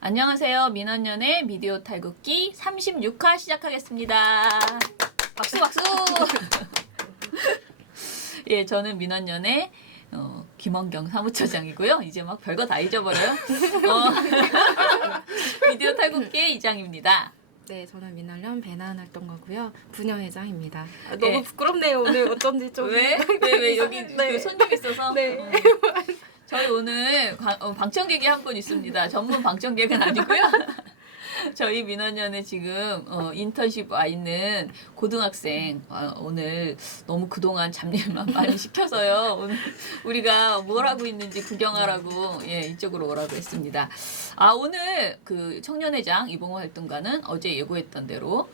안녕하세요. 민원연의 미디어 탈곡기 36화 시작하겠습니다. 박수 박수! 예, 저는 민원연의 김원경 사무처장이고요. 이제 막 별거 다 잊어버려요. 미디어 탈곡기의 이장입니다. 네, 저는 민원련 배나은 활동가고요. 부녀회장입니다. 너무 네. 부끄럽네요. 오늘 어쩐지 좀. 왜 여기 네. 그 손님 있어서? 네. 저희 오늘 방청객이 한 분 있습니다. 전문 방청객은 아니고요. 저희 민원연에 지금 인턴십 와 있는 고등학생 오늘 너무 그동안 잡일만 많이 시켜서요. 오늘 우리가 뭘 하고 있는지 구경하라고 이쪽으로 오라고 했습니다. 오늘 그 청년회장 이봉호 활동가는 어제 예고했던 대로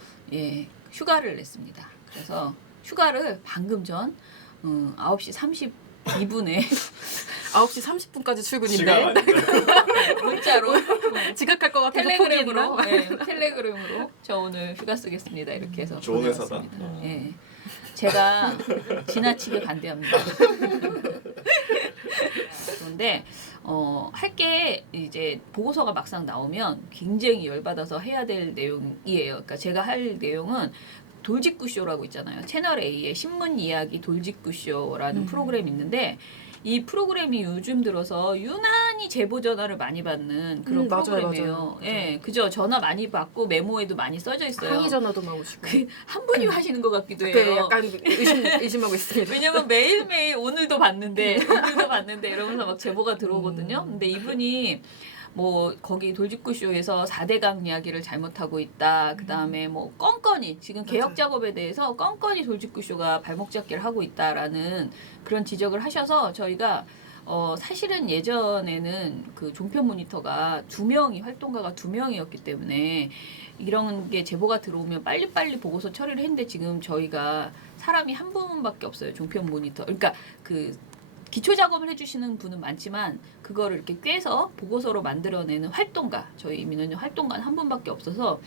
휴가를 냈습니다. 그래서 휴가를 방금 전 9시 32분에 9시 30분까지 출근인데. 문자로 지각할 것 같아서 텔레그램으로 포기했나? 텔레그램으로 저 오늘 휴가 쓰겠습니다 이렇게 해서 좋은 회사다. 보내왔습니다. 예, 제가 지나치게 반대합니다. 그런데 할 게 이제 보고서가 막상 나오면 굉장히 열받아서 해야 될 내용이에요. 그러니까 제가 할 내용은 돌직구 쇼라고 있잖아요. 채널 A의 신문 이야기 돌직구 쇼라는 프로그램이 있는데 이 프로그램이 요즘 들어서 유난히 제보 전화를 많이 받는 그런 맞아요, 프로그램이에요. 맞아요. 예, 그죠. 전화 많이 받고 메모에도 많이 써져 있어요. 항의 전화도 막 오시고. 한 분이 하시는 것 같기도 해요. 네, 약간 의심하고 있습니다. 왜냐면 매일매일 오늘도 봤는데 이러면서 막 제보가 들어오거든요. 근데 이분이 뭐 거기 돌직구쇼에서 4대강 이야기를 잘못하고 있다. 그다음에 뭐 껌껌이 지금 개혁 맞아요. 작업에 대해서 껌껌이 돌직구쇼가 발목 잡기를 하고 있다라는 그런 지적을 하셔서 저희가 사실은 예전에는 그 종편 모니터가 2명이 활동가가 2명이었기 때문에 이런 게 제보가 들어오면 빨리빨리 보고서 처리를 했는데 지금 저희가 사람이 한 분밖에 없어요. 종편 모니터. 그러니까 그 기초 작업을 해주시는 분은 많지만 그거를 이렇게 꿰서 보고서로 만들어내는 활동가, 저희 민원연 활동가는 한 분밖에 없어서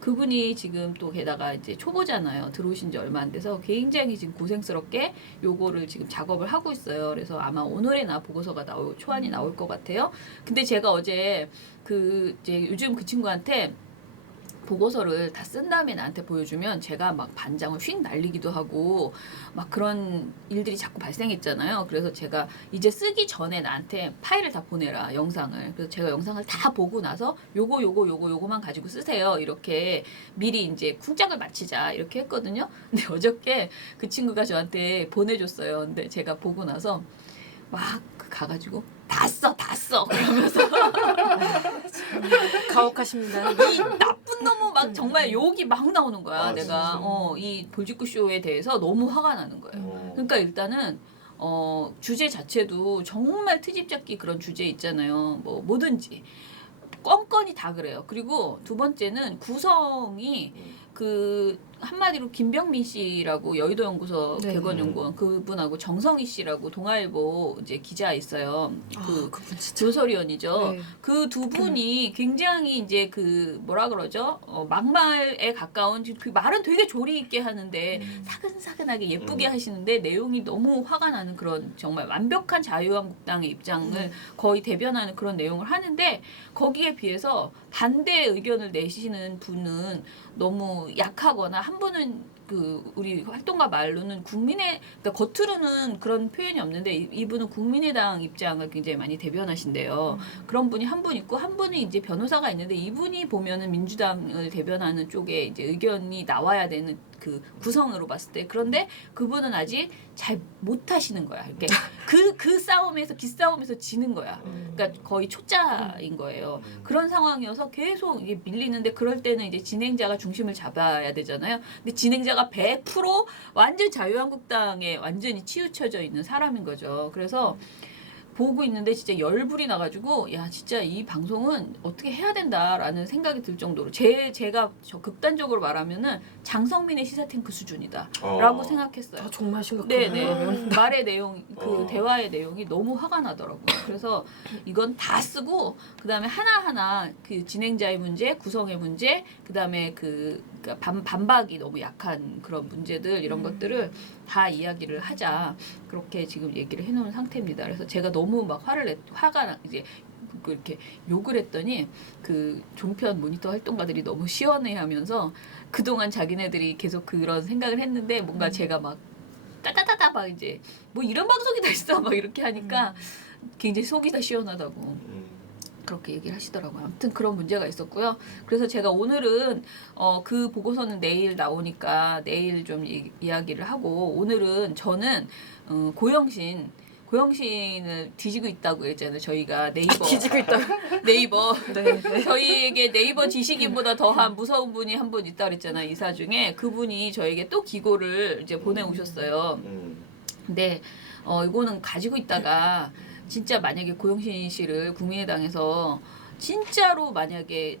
그분이 지금 또 게다가 이제 초보잖아요. 들어오신 지 얼마 안 돼서 굉장히 지금 고생스럽게 요거를 지금 작업을 하고 있어요. 그래서 아마 오늘이나 보고서가 초안이 나올 것 같아요. 근데 제가 어제 이제 요즘 그 친구한테 보고서를 다 쓴 다음에 나한테 보여주면 제가 막 반장을 휙 날리기도 하고 막 그런 일들이 자꾸 발생했잖아요. 그래서 제가 이제 쓰기 전에 나한테 파일을 다 보내라, 영상을. 그래서 제가 영상을 다 보고 나서 요거만 가지고 쓰세요. 이렇게 미리 이제 쿵짝을 마치자 이렇게 했거든요. 근데 어저께 그 친구가 저한테 보내줬어요. 근데 제가 보고 나서 막 가가지고 다 써 그러면서 가혹하십니다. 이 나쁜 놈은 막 정말 욕이 막 나오는 거야. 내가 진짜? 이 돌직구 쇼에 대해서 너무 화가 나는 거예요. 그러니까 일단은 주제 자체도 정말 트집 잡기 그런 주제 있잖아요. 뭐 뭐든지 껌껌이 다 그래요. 그리고 두 번째는 구성이 그 한마디로 김병민 씨라고 여의도 연구소 네. 객원연구원 그분하고 정성희 씨라고 동아일보 이제 기자 있어요. 그분 진짜. 조설위원이죠. 네. 그 두 분이 굉장히 이제 그 뭐라 그러죠? 막말에 가까운 그 말은 되게 조리 있게 하는데 사근사근하게 예쁘게 하시는데 내용이 너무 화가 나는 그런 정말 완벽한 자유한국당의 입장을 거의 대변하는 그런 내용을 하는데 거기에 비해서 반대 의견을 내시는 분은 너무 약하거나 한 분은 그 우리 활동가 말로는 그러니까 겉으로는 그런 표현이 없는데 이분은 국민의당 입장을 굉장히 많이 대변하신대요. 그런 분이 한 분 있고 한 분이 이제 변호사가 있는데 이분이 보면은 민주당을 대변하는 쪽에 이제 의견이 나와야 되는 그 구성으로 봤을 때 그런데 그분은 아직 잘 못하시는 거야. 이렇게 그 싸움에서 기싸움에서 지는 거야. 그러니까 거의 초짜인 거예요. 그런 상황이어서 계속 이게 밀리는데 그럴 때는 이제 진행자가 중심을 잡아야 되잖아요. 근데 진행자가 100% 완전 자유한국당에 완전히 치우쳐져 있는 사람인 거죠. 그래서 보고 있는데 진짜 열불이 나가지고 야 진짜 이 방송은 어떻게 해야 된다라는 생각이 들 정도로 제가 극단적으로 말하면은 장성민의 시사탱크 수준이다라고 생각했어요. 정말 심각하네요. 네네. 말의 내용, 그 어. 대화의 내용이 너무 화가 나더라고요. 그래서 이건 다 쓰고, 그 다음에 하나하나 그 진행자의 문제, 구성의 문제, 그 다음에 그러니까 반박이 너무 약한 그런 문제들, 이런 것들을 다 이야기를 하자. 그렇게 지금 얘기를 해놓은 상태입니다. 그래서 제가 너무 막 화가 이제 이렇게 욕을 했더니 그 종편 모니터 활동가들이 너무 시원해하면서 그동안 자기네들이 계속 그런 생각을 했는데 뭔가 제가 막 따다다다 막 이제 뭐 이런 방송이 다 있어 막 이렇게 하니까 굉장히 속이 다 시원하다고 그렇게 얘기를 하시더라고요. 아무튼 그런 문제가 있었고요. 그래서 제가 오늘은 그 보고서는 내일 나오니까 내일 좀 이야기를 하고 오늘은 저는 고영신을 뒤지고 있다고 했잖아요. 저희가 네이버 뒤지고 있다. 네이버 네, 네. 저희에게 네이버 지식인보다 더한 무서운 분이 한 분 있다 그랬잖아요. 이사 중에 그분이 저에게 또 기고를 이제 보내오셨어요. 근데 이거는 가지고 있다가 진짜 만약에 고영신 씨를 국민의당에서 진짜로 만약에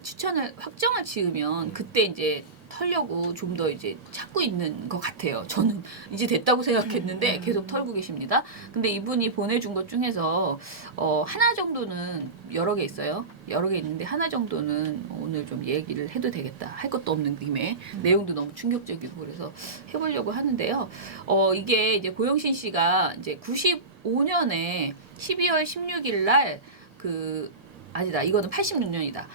확정을 지으면 그때 이제 털려고 좀 더 이제 찾고 있는 것 같아요. 저는 이제 됐다고 생각했는데 계속 털고 계십니다. 근데 이분이 보내준 것 중에서 하나 정도는 여러 개 있어요. 여러 개 있는데 하나 정도는 오늘 좀 얘기를 해도 되겠다. 할 것도 없는 김에 내용도 너무 충격적이고 그래서 해보려고 하는데요. 이게 이제 고영신 씨가 이제 95년에 12월 16일 날 아니다. 이거는 86년이다.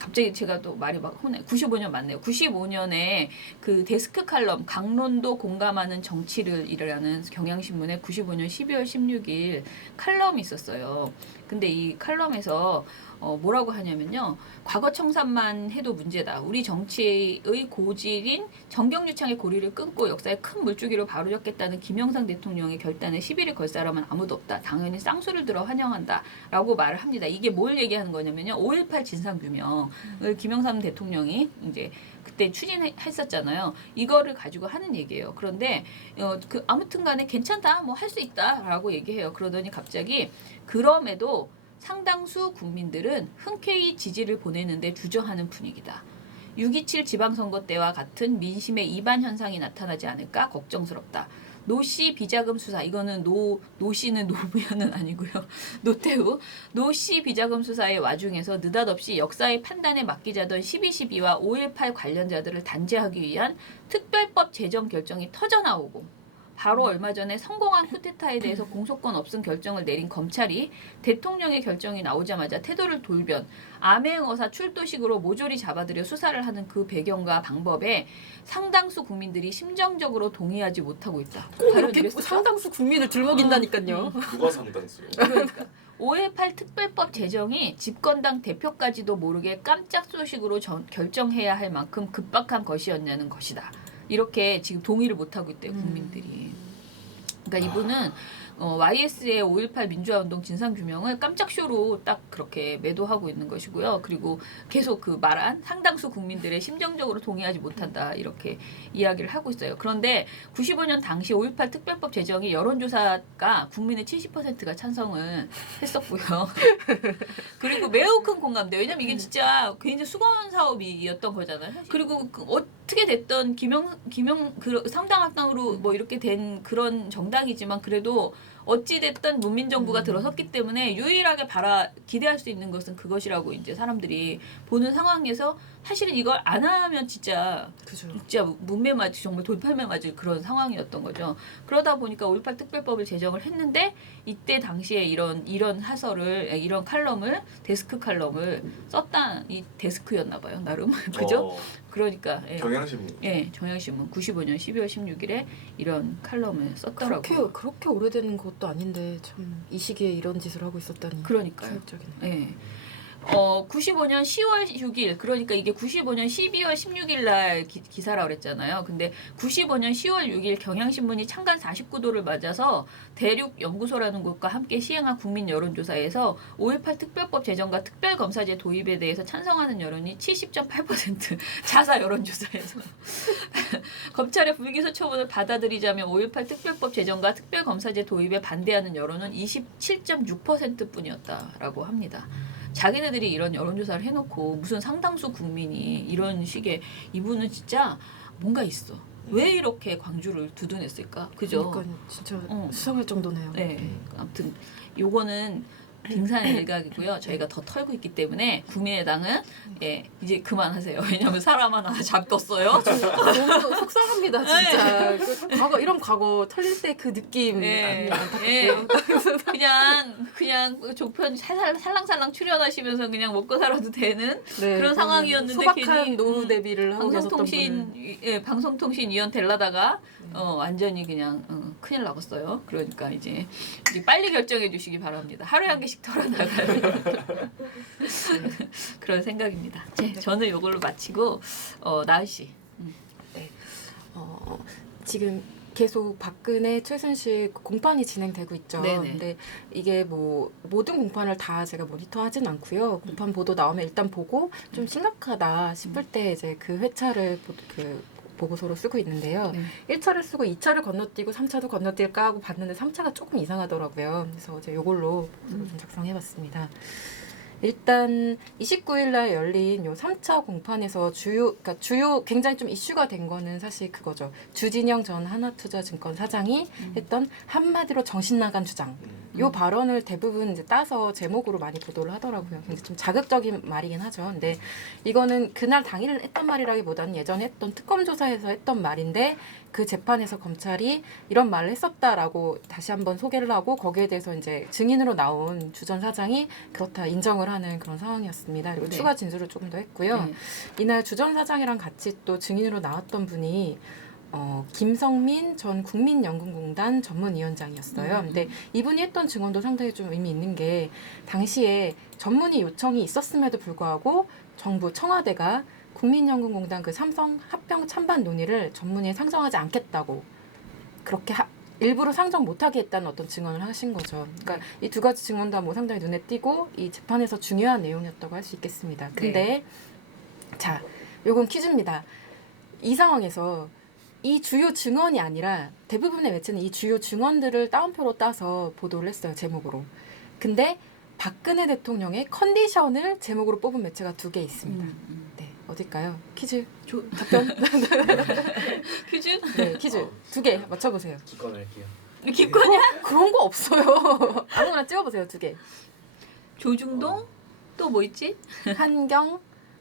갑자기 제가 또 말이 막 혼내. 95년 맞네요. 95년에 그 데스크 칼럼 강론도 공감하는 정치를이라는 경향신문에 95년 12월 16일 칼럼이 있었어요. 근데 이 칼럼에서 뭐라고 하냐면요. 과거 청산만 해도 문제다. 우리 정치의 고질인 정경유착의 고리를 끊고 역사의 큰 물줄기로 바로잡겠다는 김영삼 대통령의 결단에 시비를 걸 사람은 아무도 없다. 당연히 쌍수를 들어 환영한다. 라고 말을 합니다. 이게 뭘 얘기하는 거냐면요. 5.18 진상규명을 김영삼 대통령이 이제 그때 추진했었잖아요. 이거를 가지고 하는 얘기예요. 그런데 아무튼 간에 괜찮다. 뭐 할 수 있다. 라고 얘기해요. 그러더니 갑자기 그럼에도 상당수 국민들은 흔쾌히 지지를 보내는데 주저하는 분위기다. 6.27 지방선거 때와 같은 민심의 이반 현상이 나타나지 않을까 걱정스럽다. 노씨 비자금 수사, 이거는 노씨는 노무현은 아니고요. 노태우. 노씨 비자금 수사의 와중에서 느닷없이 역사의 판단에 맡기자던 12.12와 5.18 관련자들을 단죄하기 위한 특별법 제정 결정이 터져나오고 바로 얼마 전에 성공한 쿠데타에 대해서 공소권 없음 결정을 내린 검찰이 대통령의 결정이 나오자마자 태도를 돌변, 암행어사 출도식으로 모조리 잡아들여 수사를 하는 그 배경과 방법에 상당수 국민들이 심정적으로 동의하지 못하고 있다. 이렇게 상당수 국민을 들먹인다니까요. 누가 상당수요? 그러니까 5.18 특별법 제정이 집권당 대표까지도 모르게 깜짝 소식으로 결정해야 할 만큼 급박한 것이었냐는 것이다. 이렇게 지금 동의를 못하고 있대요, 국민들이. 그러니까 이분은 YS의 5.18 민주화운동 진상규명을 깜짝쇼로 딱 그렇게 매도하고 있는 것이고요. 그리고 계속 그 말한 상당수 국민들의 심정적으로 동의하지 못한다 이렇게 이야기를 하고 있어요. 그런데 95년 당시 5.18 특별법 제정이 여론조사가 국민의 70%가 찬성을 했었고요. 그리고 매우 큰 공감대. 왜냐면 이게 진짜 굉장히 수건 사업이었던 거잖아요. 그리고 어떻게 됐던 상당학당으로 뭐 이렇게 된 그런 정당이지만 그래도 어찌됐든 문민정부가 들어섰기 때문에 유일하게 기대할 수 있는 것은 그것이라고 이제 사람들이 보는 상황에서 사실은 이걸 안 하면 진짜 문매 맞을 정말 돌팔매 맞을 그런 상황이었던 거죠. 그러다 보니까 5.18 특별법을 제정을 했는데 이때 당시에 이런 이런 칼럼을 데스크 칼럼을 썼다 이 데스크였나 봐요 나름 그죠? 그러니까 경향신문. 예, 경향신문 95년 12월 16일에 이런 칼럼을 썼더라고요. 그렇게 오래된 것도 아닌데 참 이 시기에 이런 짓을 하고 있었다니. 그러니까요. 충격적이네요. 예. 95년 10월 6일 그러니까 이게 95년 12월 16일 날 기사라고 그랬잖아요. 근데 95년 10월 6일 경향신문이 창간 49도를 맞아서 대륙연구소라는 곳과 함께 시행한 국민 여론조사에서 5.18 특별법 제정과 특별검사제 도입에 대해서 찬성하는 여론이 70.8% 자사 여론조사에서 검찰의 불기소 처분을 받아들이자면 5.18 특별법 제정과 특별검사제 도입에 반대하는 여론은 27.6% 뿐이었다라고 합니다. 자기네들이 이런 여론조사를 해놓고 무슨 상당수 국민이 이런 식의 이분은 진짜 뭔가 있어. 왜 이렇게 광주를 두둔했을까? 그죠? 그러니까 진짜 수상할 정도네요. 네. 아무튼 요거는 빙산 일각이고요. 저희가 더 털고 있기 때문에 국민의당은 이제 그만하세요. 왜냐하면 사람 하나 잡뒀어요. 너무 속상합니다, 진짜. 그 과거 이런 과거 털릴 때 그 느낌 안타깝고요. 그냥 조편 살랑살랑 출연하시면서 그냥 먹고 살아도 되는 네, 그런 상황이었는데 소박한 괜히 노후 대비를 하고 계셨던 분은 방송통신위원 되려다가 완전히 그냥 큰일 나갔어요. 그러니까 이제 빨리 결정해 주시기 바랍니다. 하루에 한 개씩 털어나가요. 그런 생각입니다. 저는 이걸로 마치고 나은 씨. 지금 계속 박근혜, 최순실 공판이 진행되고 있죠. 네네. 근데 이게 뭐 모든 공판을 다 제가 모니터하진 않고요. 공판 보도 나오면 일단 보고 좀 심각하다 싶을 때 이제 그 회차를 보고서로 쓰고 있는데요. 1차를 쓰고 2차를 건너뛰고 3차도 건너뛸까 하고 봤는데 3차가 조금 이상하더라고요. 그래서 이제 이걸로 좀 작성해봤습니다. 일단 29일 날 열린 요 3차 공판에서 주요 굉장히 좀 이슈가 된 거는 사실 그거죠. 주진영 전 하나투자증권 사장이 했던 한마디로 정신 나간 주장. 요 발언을 대부분 이제 따서 제목으로 많이 보도를 하더라고요. 굉장히 좀 자극적인 말이긴 하죠. 근데 이거는 그날 당일 했던 말이라기보다는 예전에 했던 특검 조사에서 했던 말인데 그 재판에서 검찰이 이런 말을 했었다라고 다시 한번 소개를 하고 거기에 대해서 이제 증인으로 나온 주 전 사장이 그렇다 인정을 하는 그런 상황이었습니다. 그리고 추가 진술을 조금 더 했고요. 이날 주 전 사장이랑 같이 또 증인으로 나왔던 분이 김성민 전 국민연금공단 전문위원장이었어요. 근데 이분이 했던 증언도 상당히 좀 의미 있는 게 당시에 전문의 요청이 있었음에도 불구하고 정부 청와대가 국민연금공단 그 삼성 합병 찬반 논의를 전문위에 상정하지 않겠다고 그렇게 일부러 상정 못하게 했다는 어떤 증언을 하신 거죠. 그러니까 이 두 가지 증언 다 뭐 상당히 눈에 띄고 이 재판에서 중요한 내용이었다고 할 수 있겠습니다. 근데 자, 요건 퀴즈입니다. 이 상황에서 이 주요 증언이 아니라 대부분의 매체는 이 주요 증언들을 따옴표로 따서 보도를 했어요. 제목으로. 근데 박근혜 대통령의 컨디션을 제목으로 뽑은 매체가 2개 있습니다. 네, 어딜까요? 퀴즈 답변? 퀴즈? 네, 퀴즈 2개 맞춰보세요. 기권할게요. 기권이야? 그런 거 없어요. 아무거나 찍어보세요. 2개. 조중동? 또 뭐 있지? 한경,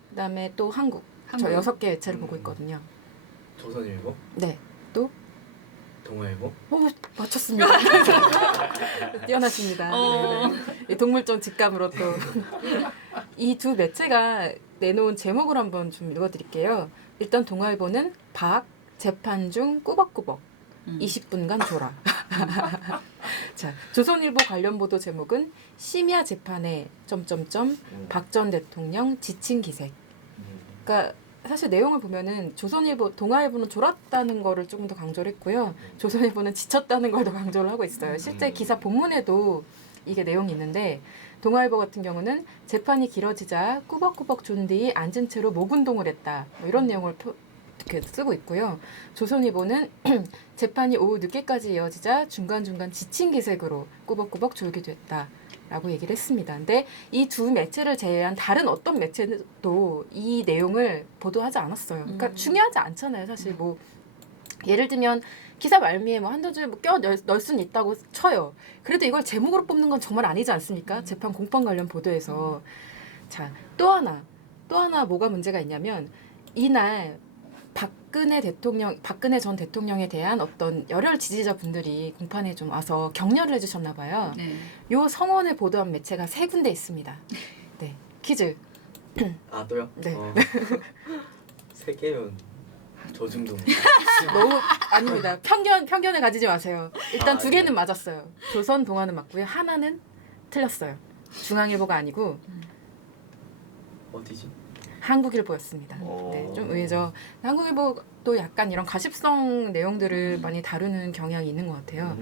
그다음에 또 한국. 저 6개 매체를 보고 있거든요. 조선일보? 네. 또? 동아일보? 맞췄습니다. 뛰어나십니다. 네. 동물적 직감으로 또. 이 두 매체가 내놓은 제목을 한번 좀 읽어드릴게요. 일단 동아일보는 박, 재판 중 꾸벅꾸벅 20분간 졸아. 자, 조선일보 관련 보도 제목은 심야 재판에 박 전 대통령 지친 기색. 그러니까 사실 내용을 보면은 조선일보, 동아일보는 졸았다는 거를 조금 더 강조를 했고요. 조선일보는 지쳤다는 걸 더 강조를 하고 있어요. 실제 기사 본문에도 이게 내용이 있는데 동아일보 같은 경우는 재판이 길어지자 꾸벅꾸벅 존 뒤 앉은 채로 목 운동을 했다. 뭐 이런 내용을 이렇게 쓰고 있고요. 조선일보는 재판이 오후 늦게까지 이어지자 중간중간 지친 기색으로 꾸벅꾸벅 졸기도 했다. 라고 얘기를 했습니다. 근데 이 두 매체를 제외한 다른 어떤 매체도 이 내용을 보도하지 않았어요. 그러니까 중요하지 않잖아요. 사실 뭐 예를 들면 기사 말미에 뭐 한두 줄 껴 넣을 수는 있다고 쳐요. 그래도 이걸 제목으로 뽑는 건 정말 아니지 않습니까? 재판 공판 관련 보도에서. 자, 또 하나 뭐가 문제가 있냐면 이날 박근혜 전 대통령에 대한 어떤 열혈 지지자분들이 공판에 좀 와서 격려를 해주셨나 봐요. 요 성원을 보도한 매체가 3군데 있습니다. 네, 퀴즈. 아 또요? 네. 3개면 조중동. 너무 아닙니다. 편견을 가지지 마세요. 일단 2개는 맞았어요. 조선 동아는 맞고요. 하나는 틀렸어요. 중앙일보가 아니고 어디지? 한국일보였습니다. 네, 좀 의외죠. 한국일보도 약간 이런 가십성 내용들을 많이 다루는 경향이 있는 것 같아요.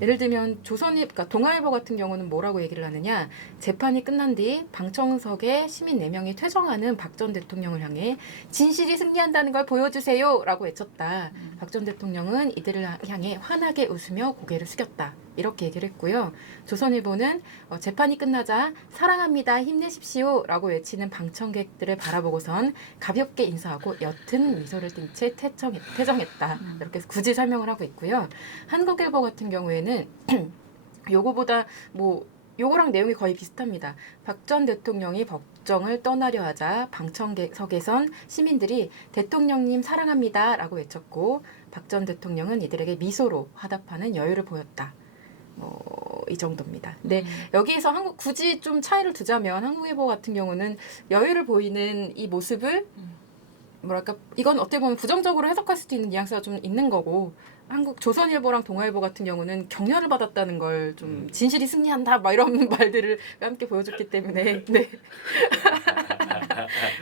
예를 들면 그러니까 동아일보 같은 경우는 뭐라고 얘기를 하느냐. 재판이 끝난 뒤 방청석에 시민 4명이 퇴정하는 박 전 대통령을 향해 진실이 승리한다는 걸 보여주세요 라고 외쳤다. 박 전 대통령은 이들을 향해 환하게 웃으며 고개를 숙였다. 이렇게 얘기를 했고요. 조선일보는 재판이 끝나자 사랑합니다 힘내십시오 라고 외치는 방청객들을 바라보고선 가볍게 인사하고 옅은 미소를 띤 채 퇴정했다. 이렇게 굳이 설명을 하고 있고요. 한국일보 같은 경우에는 요거보다 뭐 요거랑 내용이 거의 비슷합니다. 박 전 대통령이 법정을 떠나려 하자 방청석에선 시민들이 대통령님 사랑합니다라고 외쳤고 박 전 대통령은 이들에게 미소로 화답하는 여유를 보였다. 이 정도입니다. 근데 여기에서 한국 굳이 좀 차이를 두자면 한국일보 같은 경우는 여유를 보이는 이 모습을 뭐랄까 이건 어떻게 보면 부정적으로 해석할 수도 있는 뉘앙스가 좀 있는 거고 한국 조선일보랑 동아일보 같은 경우는 격려를 받았다는 걸 좀 진실이 승리한다 막 이런 말들을 함께 보여줬기 때문에 네.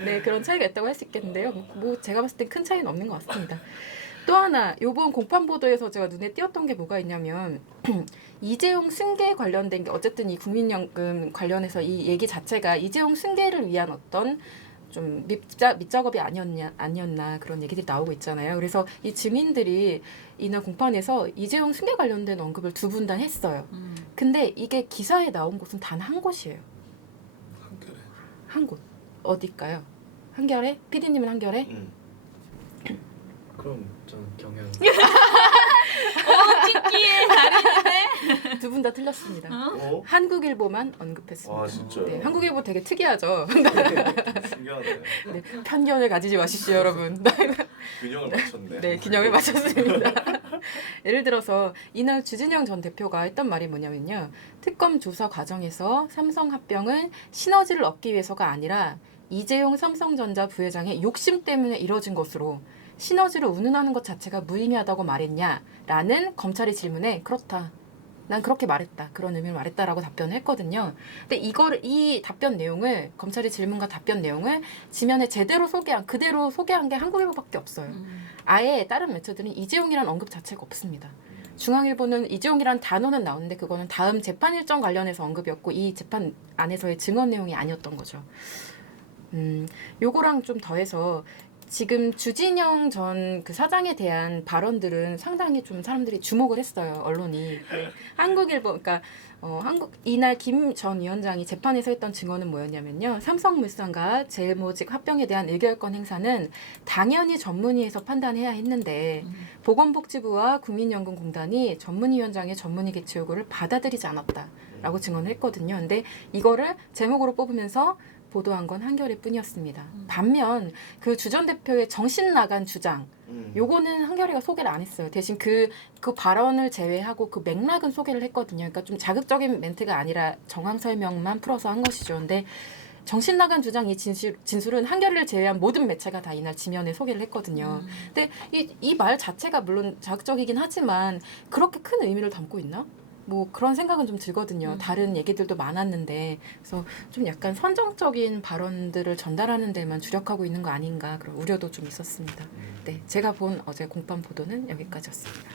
네 그런 차이가 있다고 할 수 있겠는데요. 뭐 제가 봤을 땐 큰 차이는 없는 것 같습니다. 또 하나 요번 공판 보도에서 제가 눈에 띄었던 게 뭐가 있냐면 이재용 승계 관련된 게 어쨌든 이 국민연금 관련해서 이 얘기 자체가 이재용 승계를 위한 어떤 좀 밑작업이 아니었나 그런 얘기들이 나오고 있잖아요. 그래서 이 증인들이 이날 공판에서 이재용 승계 관련된 언급을 2분 다 했어요. 근데 이게 기사에 나온 곳은 단 한 곳이에요. 한결에. 한 곳. 어딜까요? 한결에? PD님은 한결에? 그럼 저는 경향. 찍기에 다르는데. 2분 다 틀렸습니다. 어? 한국일보만 언급했습니다. 아 진짜요? 네, 한국일보 되게 특이하죠. 신기하네. 네, 편견을 가지지 마십시오, 여러분. 균형을 맞췄네. 네, 균형을 맞췄습니다. 예를 들어서 이날 주진영 전 대표가 했던 말이 뭐냐면요. 특검 조사 과정에서 삼성합병은 시너지를 얻기 위해서가 아니라 이재용 삼성전자 부회장의 욕심 때문에 이뤄진 것으로 시너지를 운운하는 것 자체가 무의미하다고 말했냐라는 검찰의 질문에 그렇다. 난 그렇게 말했다. 그런 의미를 말했다라고 답변을 했거든요. 근데 이 답변 내용을 검찰의 질문과 답변 내용을 지면에 그대로 소개한 게 한국일보밖에 없어요. 아예 다른 매체들은 이재용이란 언급 자체가 없습니다. 중앙일보는 이재용이란 단어는 나오는데 그거는 다음 재판 일정 관련해서 언급이었고 이 재판 안에서의 증언 내용이 아니었던 거죠. 요거랑 좀 더해서 지금 주진영 전 그 사장에 대한 발언들은 상당히 좀 사람들이 주목을 했어요. 언론이. 한국일보 그러니까 이날 김 전 위원장이 재판에서 했던 증언은 뭐였냐면요. 삼성물산과 제일모직 합병에 대한 의결권 행사는 당연히 전문위에서 판단해야 했는데 보건복지부와 국민연금공단이 전문위원장의 전문위 개최 요구를 받아들이지 않았다라고 증언을 했거든요. 근데 이거를 제목으로 뽑으면서 보도한 건 한겨레 뿐이었습니다. 반면 그 주 전 대표의 정신 나간 주장 요거는 한겨레가 소개를 안 했어요. 대신 그 발언을 제외하고 그 맥락은 소개를 했거든요. 그러니까 좀 자극적인 멘트가 아니라 정황 설명만 풀어서 한 것이죠. 근데 정신 나간 주장 이 진술은 한겨레를 제외한 모든 매체가 다 이날 지면에 소개를 했거든요. 근데 이 말 자체가 물론 자극적이긴 하지만 그렇게 큰 의미를 담고 있나? 뭐 그런 생각은 좀 들거든요. 다른 얘기들도 많았는데 그래서 좀 약간 선정적인 발언들을 전달하는 데만 주력하고 있는 거 아닌가 그런 우려도 좀 있었습니다. 네, 제가 본 어제 공판 보도는 여기까지였습니다.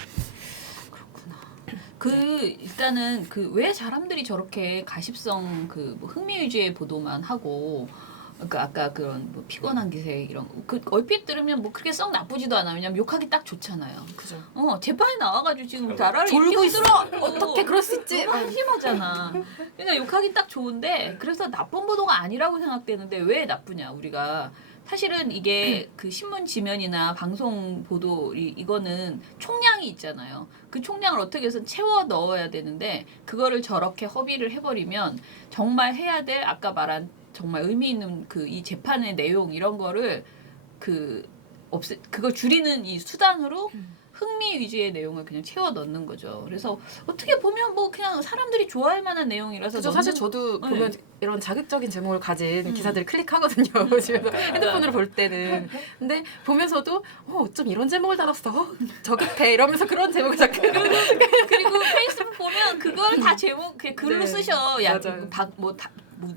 일단은 왜 사람들이 저렇게 가십성 뭐 흥미 위주의 보도만 하고 그러니까 아까 그런 뭐 피곤한 기세 이런 얼핏 들으면 뭐 그렇게 썩 나쁘지도 않아. 왜냐면 욕하기 딱 좋잖아요. 그죠. 재판에 나와가지고 지금 나라를 졸고 있어. 어떻게 그럴 수 있지? 너무 한심하잖아. 그러니까 욕하기 딱 좋은데 그래서 나쁜 보도가 아니라고 생각되는데 왜 나쁘냐 우리가. 사실은 이게 그 신문 지면이나 방송 보도 이거는 총량이 있잖아요. 그 총량을 어떻게 해서 채워 넣어야 되는데 그거를 저렇게 허비를 해버리면 정말 해야 될 아까 말한 정말 의미 있는 이 재판의 내용 이런 거를 그걸 줄이는 이 수단으로 흥미 위주의 내용을 그냥 채워 넣는 거죠. 그래서 어떻게 보면 뭐 그냥 사람들이 좋아할 만한 내용이라서 그죠. 사실 저도 네. 보면 이런 자극적인 제목을 가진 기사들을 클릭하거든요. 집에서 핸드폰으로 볼 때는. 근데 보면서도 어쩜 이런 제목을 달았어? 저급해 이러면서 그런 제목을 자꾸 그리고 페이스북 보면 그걸 다 제목 그냥 글로 네. 쓰셔. 맞아요. 뭐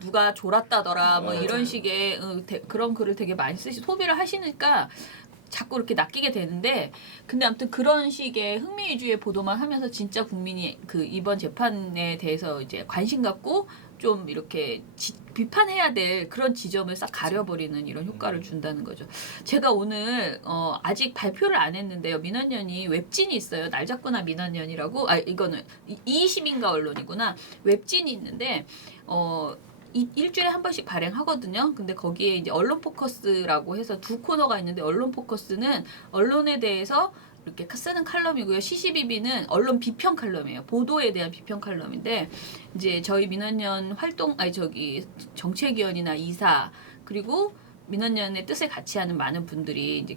누가 졸았다더라 뭐 맞아요. 이런 식의 그런 글을 되게 많이 소비를 하시니까 자꾸 이렇게 낚이게 되는데 근데 아무튼 그런 식의 흥미 위주의 보도만 하면서 진짜 국민이 이번 재판에 대해서 이제 관심 갖고 좀 이렇게 비판해야 될 그런 지점을 싹 가려버리는 이런 효과를 준다는 거죠. 제가 오늘 아직 발표를 안 했는데요. 민원연이 웹진이 있어요. 날 잡거나 민원연이라고. 이거는 20인가 언론이구나. 웹진이 있는데 일주일에 한 번씩 발행하거든요. 근데 거기에 이제 언론 포커스라고 해서 2 코너가 있는데 언론 포커스는 언론에 대해서 이렇게 쓰는 칼럼이고요. 시시비비는 언론 비평 칼럼이에요. 보도에 대한 비평 칼럼인데 이제 저희 민원연 정책위원이나 이사 그리고 민원연의 뜻을 같이 하는 많은 분들이 이제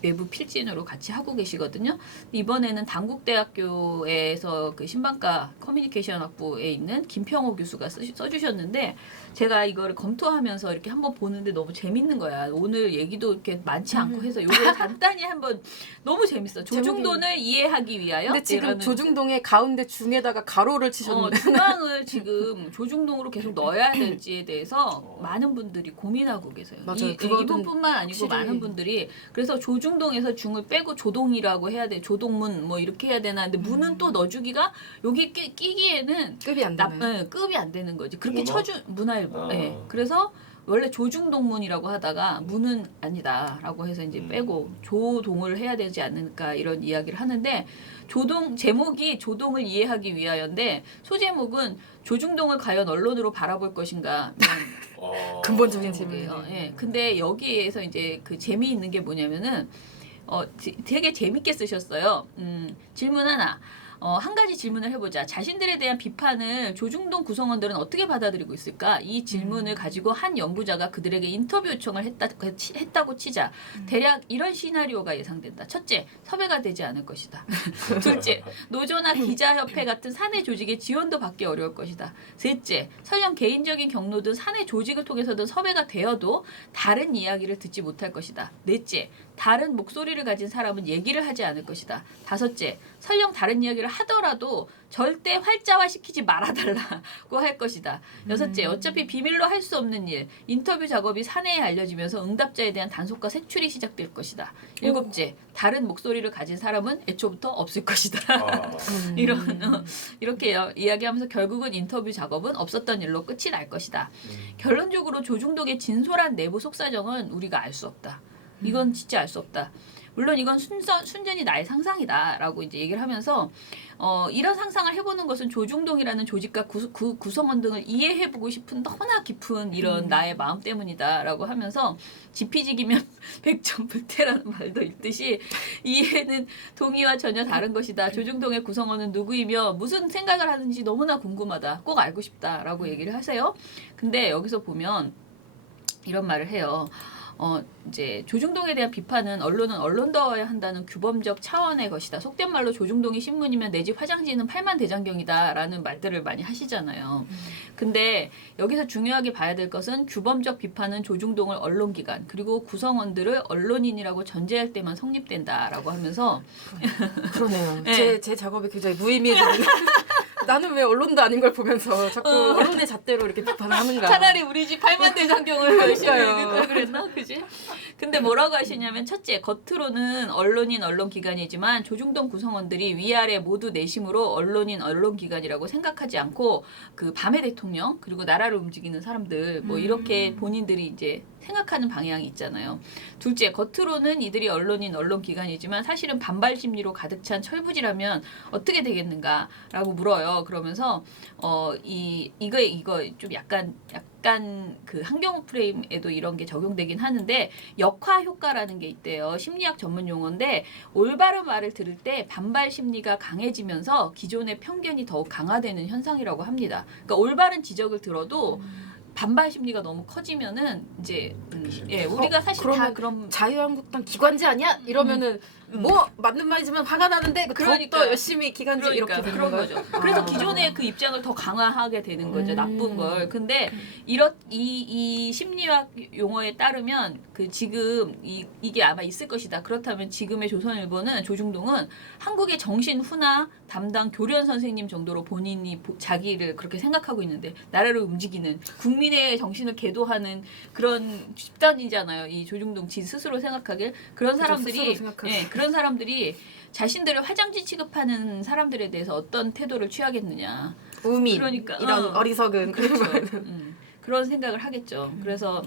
외부 필진으로 같이 하고 계시거든요. 이번에는 단국대학교에서 그 신방과 커뮤니케이션 학부에 있는 김평호 교수가 써주셨는데 제가 이거를 검토하면서 이렇게 한번 보는데 너무 재밌는 거야. 오늘 얘기도 이렇게 많지 않고 해서 요걸 간단히 한번 너무 재밌어. 조중동을 이해하기 위하여. 근데 지금 이라는 조중동의 가운데 중에다가 가로를 치셨는데 중앙을 지금 조중동으로 계속 넣어야 될지에 대해서 많은 분들이 고민하고 계세요. 맞아요. 이분뿐만 아니고 확실히. 많은 분들이 그래서 조중동에서 중을 빼고 조동이라고 해야 돼. 조동문 뭐 이렇게 해야 되나. 근데 문은 또 넣어주기가 여기 끼기에는 급이 안 되네. 급이 안 되는 거지. 그렇게 문어? 쳐준 문화일보. 아. 네. 그래서 원래 조중동문이라고 하다가 문은 아니다라고 해서 이제 빼고 조동을 해야 되지 않을까 이런 이야기를 하는데 조동 제목이 조동을 이해하기 위하여인데 소제목은 조중동을 과연 언론으로 바라볼 것인가 근본적인 제목이에요. 질문이에요. 예. 근데 여기에서 이제 그 재미있는 게 뭐냐면은 되게 재밌게 쓰셨어요. 질문 하나. 한 가지 질문을 해보자. 자신들에 대한 비판을 조중동 구성원들은 어떻게 받아들이고 있을까? 이 질문을 가지고 한 연구자가 그들에게 인터뷰 요청을 했다고 치자. 대략 이런 시나리오가 예상된다. 첫째, 섭외가 되지 않을 것이다. 둘째, 노조나 기자협회 같은 사내 조직의 지원도 받기 어려울 것이다. 셋째, 설령 개인적인 경로든 사내 조직을 통해서든 섭외가 되어도 다른 이야기를 듣지 못할 것이다. 넷째, 다른 목소리를 가진 사람은 얘기를 하지 않을 것이다. 다섯째, 설령 다른 이야기를 하더라도 절대 활자화시키지 말아달라고 할 것이다. 여섯째, 어차피 비밀로 할 수 없는 일, 인터뷰 작업이 사내에 알려지면서 응답자에 대한 단속과 색출이 시작될 것이다. 일곱째, 다른 목소리를 가진 사람은 애초부터 없을 것이다. 이렇게 이야기하면서 결국은 인터뷰 작업은 없었던 일로 끝이 날 것이다. 결론적으로 조중동의 진솔한 내부 속사정은 우리가 알 수 없다. 이건 진짜 알 수 없다. 물론 이건 순전히 나의 상상이다라고 이제 얘기를 하면서 이런 상상을 해보는 것은 조중동이라는 조직과 구성원 등을 이해해보고 싶은 너무나 깊은 이런 나의 마음 때문이다라고 하면서 지피지기면 백전불태라는 말도 있듯이 이해는 동의와 전혀 다른 것이다. 조중동의 구성원은 누구이며 무슨 생각을 하는지 너무나 궁금하다. 꼭 알고 싶다라고 얘기를 하세요. 근데 여기서 보면 이런 말을 해요. 이제 조중동에 대한 비판은 언론은 언론다워야 한다는 규범적 차원의 것이다. 속된 말로 조중동이 신문이면 내 집 화장지는 팔만대장경이다라는 말들을 많이 하시잖아요. 근데 여기서 중요하게 봐야 될 것은 규범적 비판은 조중동을 언론기관 그리고 구성원들을 언론인이라고 전제할 때만 성립된다라고 하면서 그러네요. 네. 제 작업이 굉장히 무의미해지는. 나는 왜 언론도 아닌 걸 보면서 자꾸 언론의 잣대로 이렇게 비판을 하는가. 차라리 우리 집 팔만대장경을 열심히 그러니까요. 읽을 걸 그랬나? 그지? 근데 뭐라고 하시냐면 첫째, 겉으로는 언론인 언론기관이지만 조중동 구성원들이 위아래 모두 내심으로 언론인 언론기관이라고 생각하지 않고 그 밤의 대통령 그리고 나라를 움직이는 사람들 뭐 이렇게 본인들이 이제 생각하는 방향이 있잖아요. 둘째, 겉으로는 이들이 언론인 언론기관이지만 사실은 반발 심리로 가득 찬 철부지라면 어떻게 되겠는가라고 물어요. 그러면서 이거 좀 약간 그 한경호 프레임에도 이런 게 적용되긴 하는데 역화 효과라는 게 있대요. 심리학 전문 용어인데 올바른 말을 들을 때 반발 심리가 강해지면서 기존의 편견이 더욱 강화되는 현상이라고 합니다. 그러니까 올바른 지적을 들어도 반발 심리가 너무 커지면은 이제 우리가 사실 다 그런 자유한국당 기관지 아니야? 이러면은 뭐 맞는 말이지만 화가 나는데 그러니까. 더욱더 열심히 기관지 이렇게 되는 그런 거죠. 거죠. 그래서 기존의 그 입장을 더 강화하게 되는 거죠. 나쁜 걸. 근데 이 심리학 용어에 따르면 그 지금 이게 아마 있을 것이다. 그렇다면 지금의 조선일보는 조중동은 한국의 정신 훈화 담당 교련 선생님 정도로 본인이 자기를 그렇게 생각하고 있는데 나라를 움직이는 국민의 정신을 계도하는 그런 집단이잖아요. 이 조중동 지 스스로 생각하길 그런 사람들이 그런 사람들이 자신들을 화장지 취급하는 사람들에 대해서 어떤 태도를 취하겠느냐. 우민 그러니까, 이런 어리석은 그렇죠. 그런 그런 생각을 하겠죠. 그래서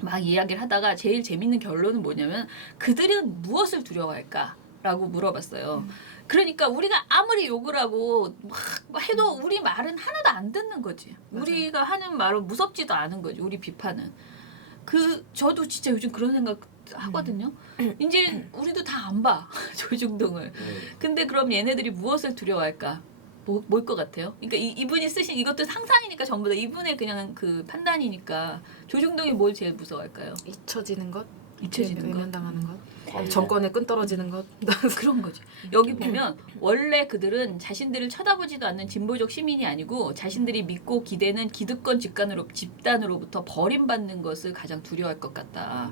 막 이야기를 하다가 제일 재밌는 결론은 뭐냐면 그들은 무엇을 두려워할까라고 물어봤어요. 그러니까 우리가 아무리 욕을 하고 막 해도 우리 말은 하나도 안 듣는 거지. 우리가 하는 말은 무섭지도 않은 거지. 우리 비판은. 저도 진짜 요즘 그런 생각 하거든요. 이제 우리도 다 안 봐. 조중동을. 근데 그럼 얘네들이 무엇을 두려워할까? 뭘 것 같아요? 그러니까 이분이 쓰신 이것도 상상이니까 전부 다 이분의 그냥 그 판단이니까 조중동이 뭘 제일 무서워할까요? 잊혀지는 것, 잊혀지는 것. 외면당하는 것, 광고. 정권에 끈 떨어지는 것. 그런 거지. 여기 보면 원래 그들은 자신들을 쳐다보지도 않는 진보적 시민이 아니고 자신들이 믿고 기대는 기득권 집단으로부터 버림받는 것을 가장 두려워할 것 같다.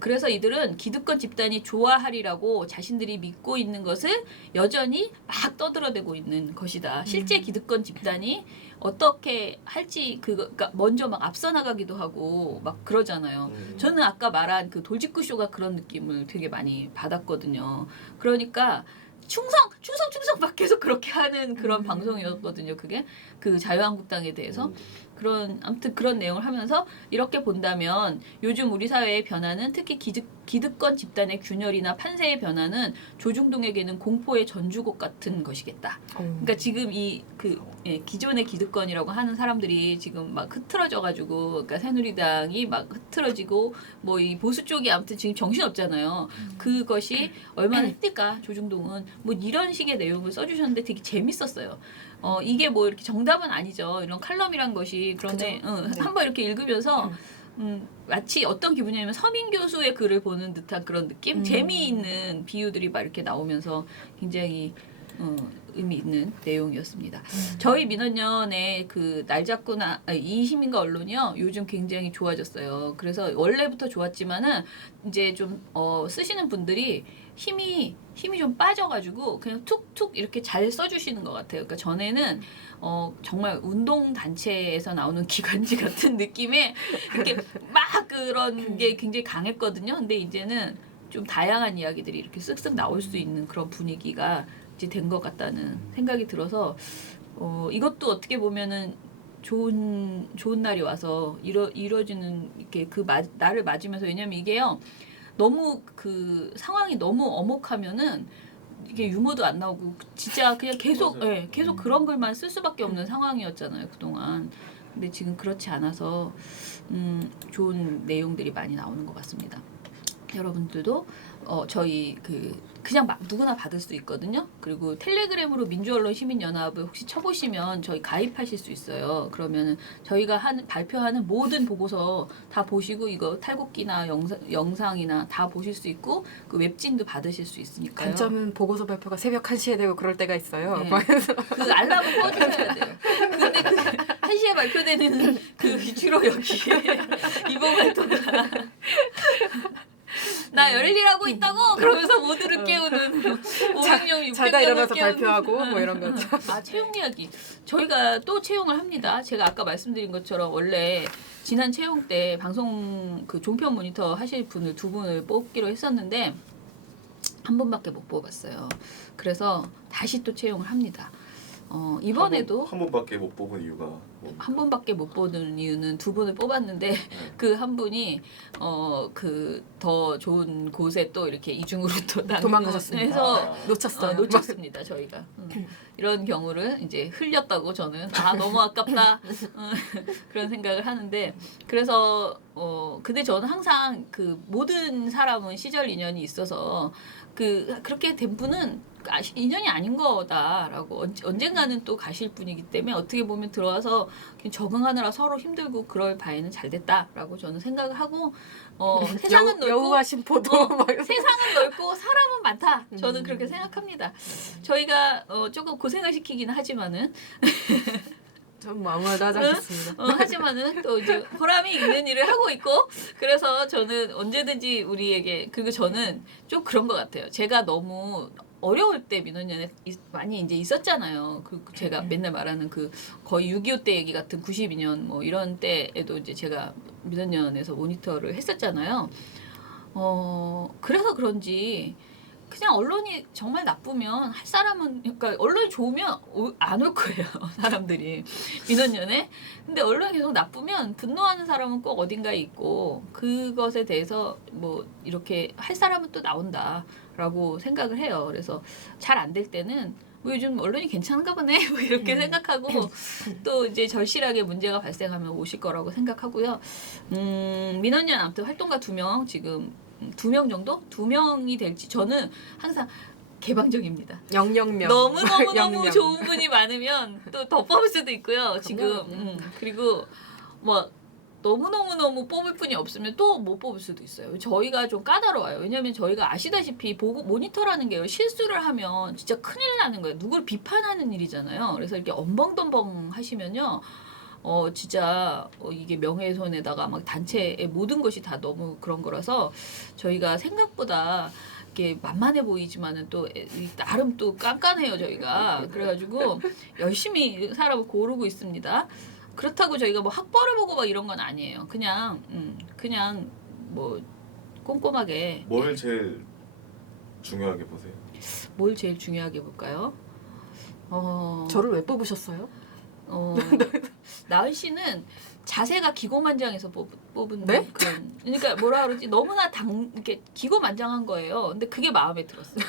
그래서 이들은 기득권 집단이 좋아하리라고 자신들이 믿고 있는 것을 여전히 막 떠들어대고 있는 것이다. 실제 기득권 집단이 어떻게 할지 그러니까 먼저 막 앞서 나가기도 하고 막 그러잖아요. 저는 아까 말한 그 돌직구 쇼가 그런 느낌을 되게 많이 받았거든요. 그러니까 충성 막 계속 그렇게 하는 그런 방송이었거든요. 그게 그 자유한국당에 대해서. 아무튼 그런 내용을 하면서 이렇게 본다면 요즘 우리 사회의 변화는 특히 기득권 집단의 균열이나 판세의 변화는 조중동에게는 공포의 전주곡 같은 것이겠다. 그러니까 지금 기존의 기득권이라고 하는 사람들이 지금 막 흐트러져가지고, 그러니까 새누리당이 막 흐트러지고 뭐 이 보수 쪽이 아무튼 지금 정신 없잖아요. 그것이 얼마나 힘들까 조중동은 뭐 이런 식의 내용을 써주셨는데 되게 재밌었어요. 이게 뭐 이렇게 정답은 아니죠. 이런 칼럼이란 것이. 그런데 네. 한번 이렇게 읽으면서 마치 어떤 기분이냐면 서민 교수의 글을 보는 듯한 그런 느낌? 재미있는 비유들이 막 이렇게 나오면서 굉장히 의미 있는 내용이었습니다. 저희 민원연의 그 날 잡고나 이 힘인가 언론이요 요즘 굉장히 좋아졌어요. 그래서 원래부터 좋았지만은 이제 좀 쓰시는 분들이 힘이 좀 빠져가지고 그냥 툭툭 이렇게 잘 써주시는 것 같아요. 그러니까 전에는 정말 운동 단체에서 나오는 기관지 같은 느낌의 이렇게 막 그런 게 굉장히 강했거든요. 근데 이제는 좀 다양한 이야기들이 이렇게 쓱쓱 나올 수 있는 그런 분위기가 이제 된 것 같다는 생각이 들어서 이것도 어떻게 보면은 좋은 날이 와서 이루어지는 이렇게 날을 맞으면서 왜냐면 이게요. 너무 그 상황이 너무 엄혹하면은 이게 유머도 안 나오고 진짜 그냥 계속 계속 그런 글만 쓸 수밖에 없는 상황이었잖아요 그동안. 근데 지금 그렇지 않아서 좋은 내용들이 많이 나오는 것 같습니다. 여러분들도 저희 그냥 막 누구나 받을 수 있거든요. 그리고 텔레그램으로 민주언론 시민연합을 혹시 쳐보시면 저희 가입하실 수 있어요. 그러면 저희가 발표하는 모든 보고서 다 보시고 이거 탈곡기나 영상이나 다 보실 수 있고 그 웹진도 받으실 수 있으니까요. 단점은 보고서 발표가 새벽 1시에 되고 그럴 때가 있어요. 네. 그 알람을 꺼주셔야 돼요. 근데 그 1시에 발표되는 그 주로 여기 이번 활동가 나 열일하고 있다고 그러면서 모두를 깨우는 500명, 자다 600명을 일어나서 깨우는 발표하고 뭐 이런 거죠. 채용 이야기. 저희가 또 채용을 합니다. 제가 아까 말씀드린 것처럼 원래 지난 채용 때 방송 그 종편 모니터 하실 분을 2분을 뽑기로 했었는데 한 분밖에 못 뽑았어요. 그래서 다시 또 채용을 합니다. 이번에도 한 번밖에 못 뽑은 이유가 뭡니까? 한 번밖에 못 보는 이유는 2분을 뽑았는데 그 한 분이 그 더 좋은 곳에 또 이렇게 이중으로 또 도망가셨습니다. 해서 놓쳤어요. 놓쳤습니다 저희가. 이런 경우를 이제 흘렸다고 저는 너무 아깝다 그런 생각을 하는데 그래서 근데 저는 항상 그 모든 사람은 시절 인연이 있어서 그렇게 된 분은 인연이 아닌 거다라고 언젠가는 또 가실 분이기 때문에 어떻게 보면 들어와서 적응하느라 서로 힘들고 그럴 바에는 잘 됐다라고 저는 생각을 하고 세상은 넓고 여우하신 포도 세상은 넓고 사람은 많다 저는 그렇게 생각합니다. 저희가 조금 고생을 시키기는 하지만은 전 뭐 아무 말도 하지 않겠습니다. 하지만은 또 이제 보람이 있는 일을 하고 있고 그래서 저는 언제든지 우리에게 그리고 저는 좀 그런 것 같아요. 제가 너무 어려울 때 민원연에 많이 이제 있었잖아요. 제가 맨날 말하는 거의 6.25 때 얘기 같은 92년 뭐 이런 때에도 이제 제가 민원연에서 모니터를 했었잖아요. 그래서 그런지 그냥 언론이 정말 나쁘면 할 사람은 그러니까 언론이 좋으면 안 올 거예요 사람들이 민원연에. 근데 언론이 계속 나쁘면 분노하는 사람은 꼭 어딘가에 있고 그것에 대해서 뭐 이렇게 할 사람은 또 나온다라고 생각을 해요. 그래서 잘 안 될 때는 뭐 요즘 언론이 괜찮은가 보네 뭐 이렇게 생각하고 또 이제 절실하게 문제가 발생하면 오실 거라고 생각하고요. 민원연 아무튼 활동가 2명 지금 2명 정도? 2명이 될지 저는 항상 개방적입니다. 영영명. 너무너무너무 영영. 좋은 분이 많으면 또 더 뽑을 수도 있고요. 지금 그리고 뭐 너무너무너무 뽑을 분이 없으면 또 못 뽑을 수도 있어요. 저희가 좀 까다로워요. 왜냐면 저희가 아시다시피 보고 모니터라는 게요. 실수를 하면 진짜 큰일 나는 거예요. 누굴 비판하는 일이잖아요. 그래서 이렇게 엄벙덤벙 하시면요. 진짜 이게 명예훼손에다가 막 단체의 모든 것이 다 너무 그런 거라서 저희가 생각보다 이렇게 만만해 보이지만은 또 나름 또 깐깐해요 저희가. 그래가지고 열심히 사람을 고르고 있습니다. 그렇다고 저희가 뭐 학벌을 보고 막 이런 건 아니에요. 그냥 뭐 꼼꼼하게 뭘 제일 중요하게 보세요? 뭘 제일 중요하게 볼까요? 저를 왜 뽑으셨어요? 나은 씨는 자세가 기고만장해서 뽑은 네? 그런 그러니까 뭐라 그러지 너무나 이렇게 기고만장한 거예요. 근데 그게 마음에 들었어요.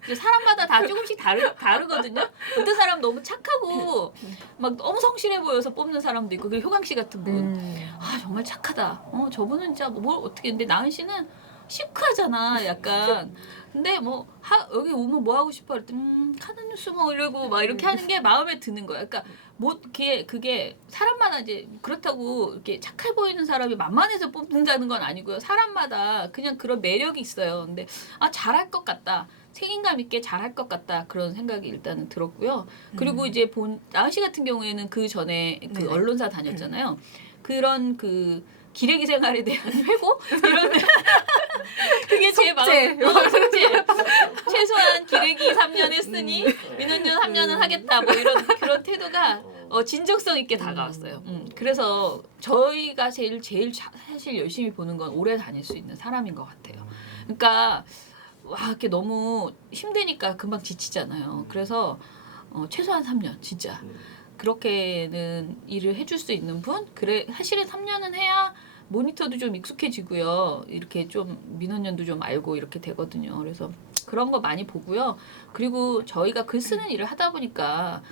근데 사람마다 다 조금씩 다르거든요. 어떤 사람 너무 착하고 막 너무 성실해 보여서 뽑는 사람도 있고 그리고 효강 씨 같은 분 아 정말 착하다. 저분은 진짜 뭘 어떻게 근데 나은 씨는 시크하잖아 약간. 근데 뭐 여기 오면 뭐 하고 싶어 그랬더니 카드 뉴스 뭐 이러고 막 이렇게 하는 게 마음에 드는 거야. 그러니까 뭐 그게 사람마다 이제 그렇다고 이렇게 착해 보이는 사람이 만만해서 뽑는다는 건 아니고요. 사람마다 그냥 그런 매력이 있어요. 근데 잘할 것 같다. 책임감 있게 잘할 것 같다. 그런 생각이 일단은 들었고요. 그리고 이제 나은 씨 같은 경우에는 그 전에 그 네네. 언론사 다녔잖아요. 그런 그 기레기 생활에 대한 회고 이런 그게 제 마음 속죄 최소한 기레기 3년 했으니 민원연 3년은 하겠다 뭐 이런 그런 태도가 진정성 있게 다가왔어요. 그래서 저희가 제일 사실 열심히 보는 건 오래 다닐 수 있는 사람인 것 같아요. 그러니까 이렇게 너무 힘드니까 금방 지치잖아요. 그래서 최소한 3년 진짜. 그렇게는 일을 해줄 수 있는 분? 그래 사실은 3년은 해야 모니터도 좀 익숙해지고요. 이렇게 좀 민원연도 좀 알고 이렇게 되거든요. 그래서 그런 거 많이 보고요. 그리고 저희가 글 쓰는 일을 하다 보니까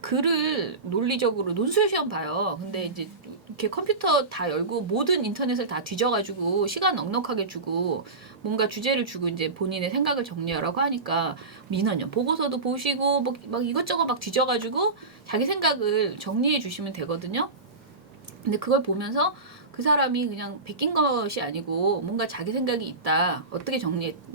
글을 논리적으로 논술 시험 봐요. 근데 이제 이렇게 컴퓨터 다 열고 모든 인터넷을 다 뒤져가지고 시간 넉넉하게 주고 뭔가 주제를 주고 이제 본인의 생각을 정리하라고 하니까 민원연 보고서도 보시고 막 이것저것 막 뒤져가지고 자기 생각을 정리해 주시면 되거든요. 근데 그걸 보면서 그 사람이 그냥 베낀 것이 아니고 뭔가 자기 생각이 있다. 어떻게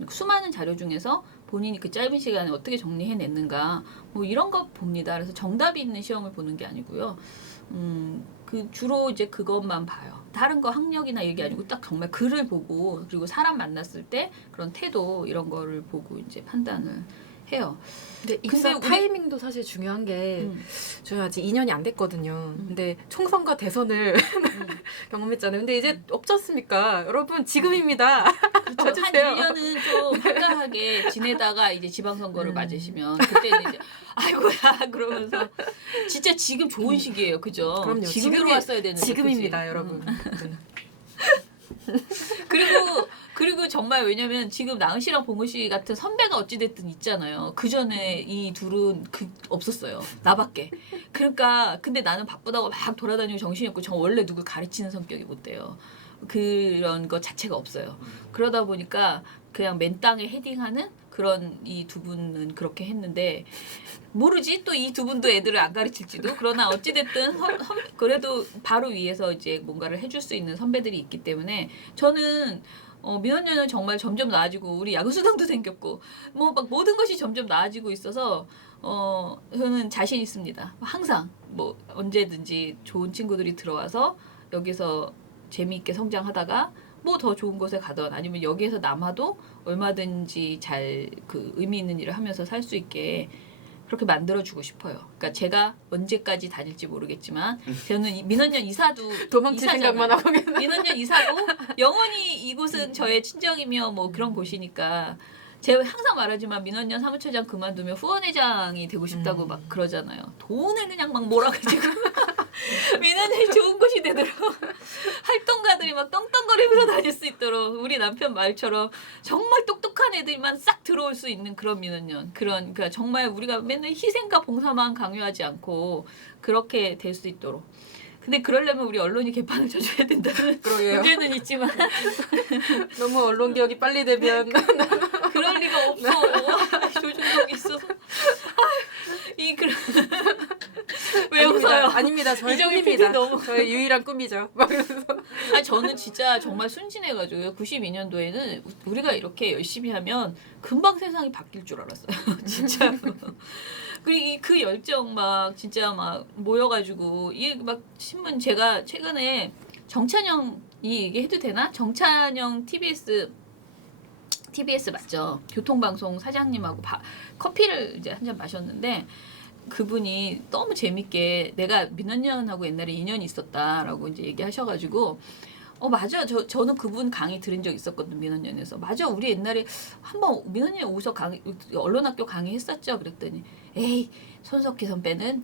수많은 자료 중에서 본인이 그 짧은 시간에 어떻게 정리해냈는가 뭐 이런 거 봅니다. 그래서 정답이 있는 시험을 보는 게 아니고요. 그 주로 이제 그것만 봐요. 다른 거 학력이나 얘기 아니고 딱 정말 글을 보고 그리고 사람 만났을 때 그런 태도 이런 거를 보고 이제 판단을 해요. 근데 입사 타이밍도 사실 중요한 게 저희 아직 2년이 안 됐거든요. 근데 총선과 대선을 경험했잖아요. 근데 이제 없지 않습니까? 여러분 지금입니다. 그렇죠. 한 1년은 좀 한가하게 지내다가 이제 지방선거를 맞으시면 그때는 이제 아이고야 그러면서 진짜 지금 좋은 시기예요. 그죠? 그럼요. 지금 들어왔어야 되는데. 지금입니다, 그치? 여러분. 그리고 정말 왜냐면 지금 나은 씨랑 봉은 씨 같은 선배가 어찌됐든 있잖아요. 그 전에 이 둘은 없었어요. 나밖에. 그러니까 근데 나는 바쁘다고 막 돌아다니고 정신이 없고 저 원래 누굴 가르치는 성격이 못 돼요. 그런 거 자체가 없어요. 그러다 보니까 그냥 맨 땅에 헤딩하는 그런 이 두 분은 그렇게 했는데 모르지 또 이 두 분도 애들을 안 가르칠지도. 그러나 어찌됐든 그래도 바로 위에서 이제 뭔가를 해줄 수 있는 선배들이 있기 때문에 저는 민원연은 정말 점점 나아지고 우리 야구수당도 생겼고 뭐 막 모든 것이 점점 나아지고 있어서 저는 자신 있습니다. 항상 뭐 언제든지 좋은 친구들이 들어와서 여기서 재미있게 성장하다가 뭐 더 좋은 곳에 가던 아니면 여기에서 남아도 얼마든지 잘 그 의미 있는 일을 하면서 살 수 있게 그렇게 만들어주고 싶어요. 그러니까 제가 언제까지 다닐지 모르겠지만 저는 민원연 이사도 도망칠 이사잖아요. 생각만 하고 계세요. 민원연 이사고 영원히 이곳은 저의 친정이며 뭐 그런 곳이니까 제가 항상 말하지만 민원연 사무처장 그만두면 후원회장이 되고 싶다고 막 그러잖아요. 돈을 그냥 막 몰아가지고 민원연이 좋은 곳이 되도록 활동가들이 막 떵떵거리면서 다닐 수 있도록 우리 남편 말처럼 정말 똑똑한 애들만 싹 들어올 수 있는 그런 민원연 그러니까 정말 우리가 맨날 희생과 봉사만 강요하지 않고 그렇게 될 수 있도록 근데 그러려면 우리 언론이 개판을 쳐줘야 된다는 그러게요. 문제는 있지만 너무 언론 개혁이 빨리 되면 그럴 리가 없어. 조준동이 있어서. 이 그런 왜 웃어요? 아닙니다. 저의 이정희 꿈입니다. PD 너무- 저의 유일한 꿈이죠. 막 이러면서. 아니 저는 진짜 정말 순진해가지고요. 92년도에는 우리가 이렇게 열심히 하면 금방 세상이 바뀔 줄 알았어요. 진짜. 그리고 그 열정 막 진짜 막 모여가지고 이 막 신문 제가 최근에 정찬영 이 얘기해도 되나? 정찬영 TBS 맞죠? 교통방송 사장님하고 커피를 이제 한 잔 마셨는데 그분이 너무 재밌게 내가 민원연하고 옛날에 인연이 있었다라고 이제 얘기하셔가지고 맞아. 저는 그분 강의 들은 적 있었거든, 민원연에서. 맞아. 우리 옛날에 한번 민원연 오셔서 언론학교 강의했었죠. 그랬더니 에이, 손석희 선배는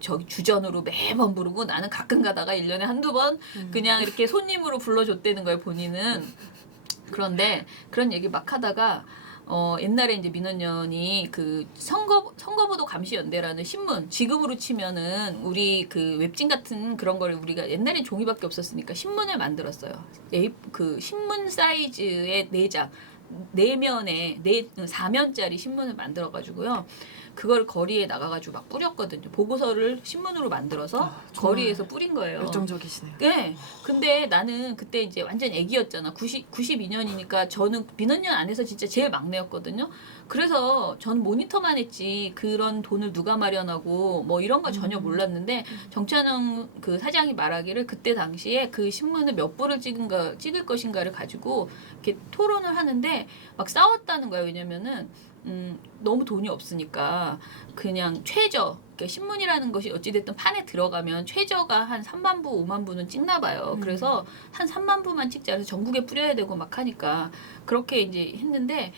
저기 주전으로 매번 부르고 나는 가끔 가다가 1년에 한두 번 그냥 이렇게 손님으로 불러줬다는 거예요, 본인은. 그런데 그런 얘기 막 하다가 옛날에 이제 민원연이 그 선거보도 감시연대라는 신문, 지금으로 치면은 우리 그 웹진 같은 그런 거를 우리가 옛날에 종이밖에 없었으니까 신문을 만들었어요. 그 신문 사이즈의 4장, 4면에 4면짜리 신문을 만들어가지고요. 그걸 거리에 나가가지고 막 뿌렸거든요. 보고서를 신문으로 만들어서 거리에서 뿌린 거예요. 열정적이시네요. 네. 근데 나는 그때 이제 완전 애기였잖아. 92년이니까 저는 민원연 안에서 진짜 제일 막내였거든요. 그래서 저는 모니터만 했지 그런 돈을 누가 마련하고 뭐 이런 거 전혀 몰랐는데 정찬영 그 사장이 말하기를 그때 당시에 그 신문을 몇 부를 찍을 것인가를 가지고 이렇게 토론을 하는데 막 싸웠다는 거예요. 왜냐면은 너무 돈이 없으니까 그냥 최저, 그러니까 신문이라는 것이 어찌됐든 판에 들어가면 최저가 한 3만 부, 5만 부는 찍나 봐요. 그래서 한 3만 부만 찍자. 그래서 전국에 뿌려야 되고 막 하니까 그렇게 이제 했는데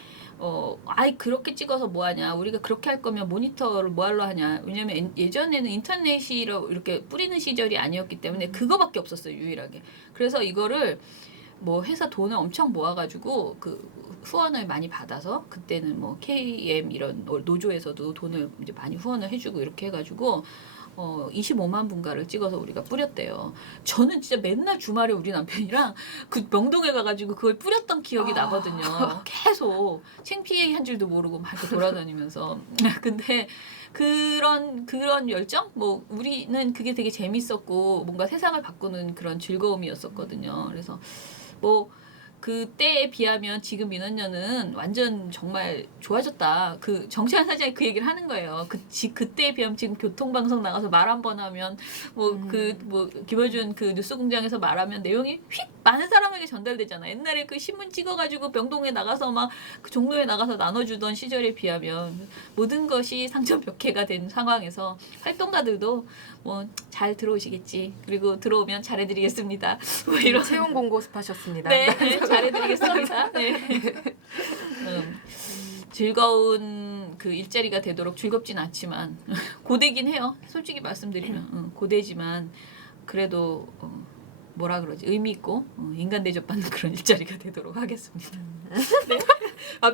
아이 그렇게 찍어서 뭐 하냐. 우리가 그렇게 할 거면 모니터를 뭐 하러 하냐. 왜냐면 예전에는 인터넷이 이렇게 뿌리는 시절이 아니었기 때문에 그거밖에 없었어요, 유일하게. 그래서 이거를 뭐 회사 돈을 엄청 모아가지고 그 후원을 많이 받아서 그때는 뭐 KM 이런 노조에서도 돈을 이제 많이 후원을 해주고 이렇게 해가지고 25만 분가를 찍어서 우리가 뿌렸대요. 저는 진짜 맨날 주말에 우리 남편이랑 그 명동에 가가지고 그걸 뿌렸던 기억이 나거든요. 계속 창피해 한 줄도 모르고 막 이렇게 돌아다니면서. 근데 그런 열정? 뭐 우리는 그게 되게 재밌었고 뭔가 세상을 바꾸는 그런 즐거움이었었거든요. 그래서 뭐 그때에 비하면 지금 민원연은 완전 정말 좋아졌다. 그 정치환 사장이 그 얘기를 하는 거예요. 그때에 비하면 지금 교통방송 나가서 말 한 번 하면 김어준 그 뉴스공장에서 말하면 내용이 휙 많은 사람에게 전달되잖아. 옛날에 그 신문 찍어가지고 병동에 나가서 막 그 종로에 나가서 나눠주던 시절에 비하면 모든 것이 상처벽해가 된 상황에서 활동가들도 뭐 잘 들어오시겠지. 그리고 들어오면 잘해드리겠습니다. 뭐 이런 채용 공고 습하셨습니다. 네, 잘해드리겠습니다. 네. 즐거운 그 일자리가 되도록 즐겁진 않지만 고되긴 해요. 솔직히 말씀드리면 고되지만 그래도 뭐라 그러지 의미 있고 인간 대접받는 그런 일자리가 되도록 하겠습니다. 네.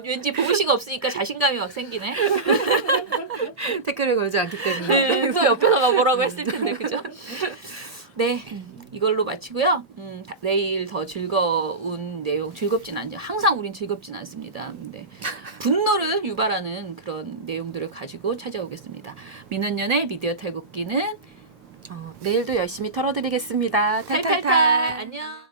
왠지 보고시가 없으니까 자신감이 막 생기네. 댓글을 걸지 않기 때문에. 네, 또 옆에서 막 뭐라고 했을 텐데 그죠? 네. 이걸로 마치고요. 내일 더 즐거운 내용, 즐겁진 않죠. 항상 우린 즐겁진 않습니다. 근데 분노를 유발하는 그런 내용들을 가지고 찾아오겠습니다. 민원연의 미디어 탈곡기는 내일도 열심히 털어드리겠습니다. 탈탈탈. 안녕.